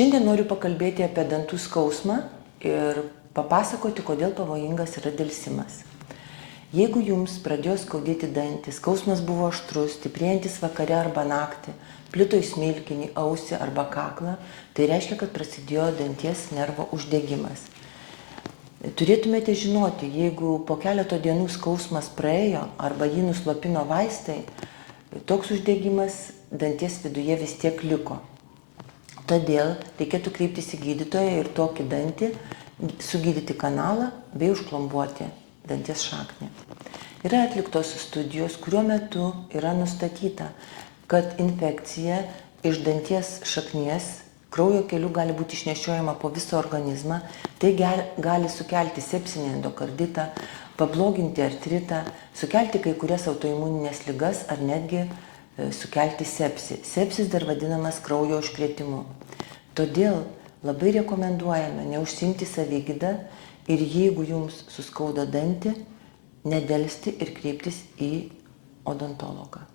Šiandien noriu pakalbėti apie dantų skausmą ir papasakoti, kodėl pavojingas yra delsimas. Jeigu jums pradėjo skaudėti dantį, skausmas buvo aštrus, stiprėjantis vakare arba naktį, plito į smilkinį, ausį arba kaklą, tai reiškia, kad prasidėjo danties nervo uždegimas. Turėtumėte žinoti, jeigu po keleto dienų skausmas praėjo arba jį nuslopino vaistai, toks uždegimas danties viduje vis tiek liko. Todėl reikėtų kreiptis į gydytoją ir tokį dantį sugydyti kanalą bei užplombuoti danties šaknį. Yra atliktos studijos, kuriuo metu yra nustatyta, kad infekcija iš danties šaknies kraujo keliu gali būti išnešiojama po visą organizmą, tai gali sukelti sepsinį endokarditą, pabloginti artritą, sukelti kai kurias autoimuninės ligas ar netgi sukelti sepsį. Sepsis dar vadinamas kraujo užkrėtimu. Todėl labai rekomenduojame neužsiimti savigydą ir jeigu jums suskauda dantį, nedelsti ir kreiptis į odontologą.